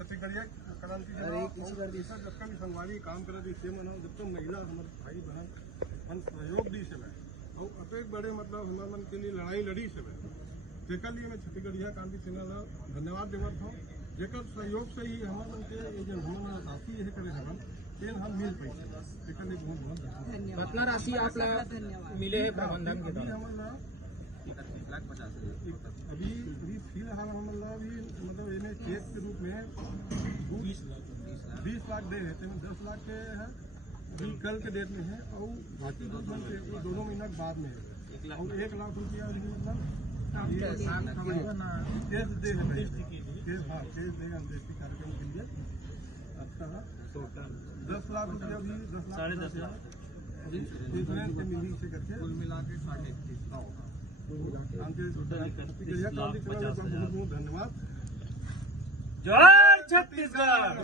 छत्तीसगढ़िया क्रांति जब कभी संगवारी काम करे थी से मनो जब तक महिला हमारे भाई बहन हम सहयोग दी से और अपेक बड़े मतलब हमारे मन के लिए लड़ाई लड़ी से जेकर लिए मैं छत्तीसगढ़िया क्रांति सेना धन्यवाद देवत हूँ जेकर सहयोग से ही हमारे मन के ये जो हम राशि ये करे हवन हम मिल पाई जेकर लिए बहुत बहुत धन्यवाद। कितना राशि आप मिले है प्रबंधन के द्वारा? अभी फिलहाल हमारा अभी मतलब इन्हें चेक के रूप में 20 लाख दे रहे थे, 10 लाख के है अभी कल के डेट में है और बाकी दोनों महीना बाद में है और 1 लाख रुपया मतलब केस देगा अंत्येष्टि कार्यक्रम के लिए। अच्छा 10 लाख रुपया भी 10 लाख के मिली से करके कुल मिला के 31.5 लाख बहुत धन्यवाद। जय छत्तीसगढ़।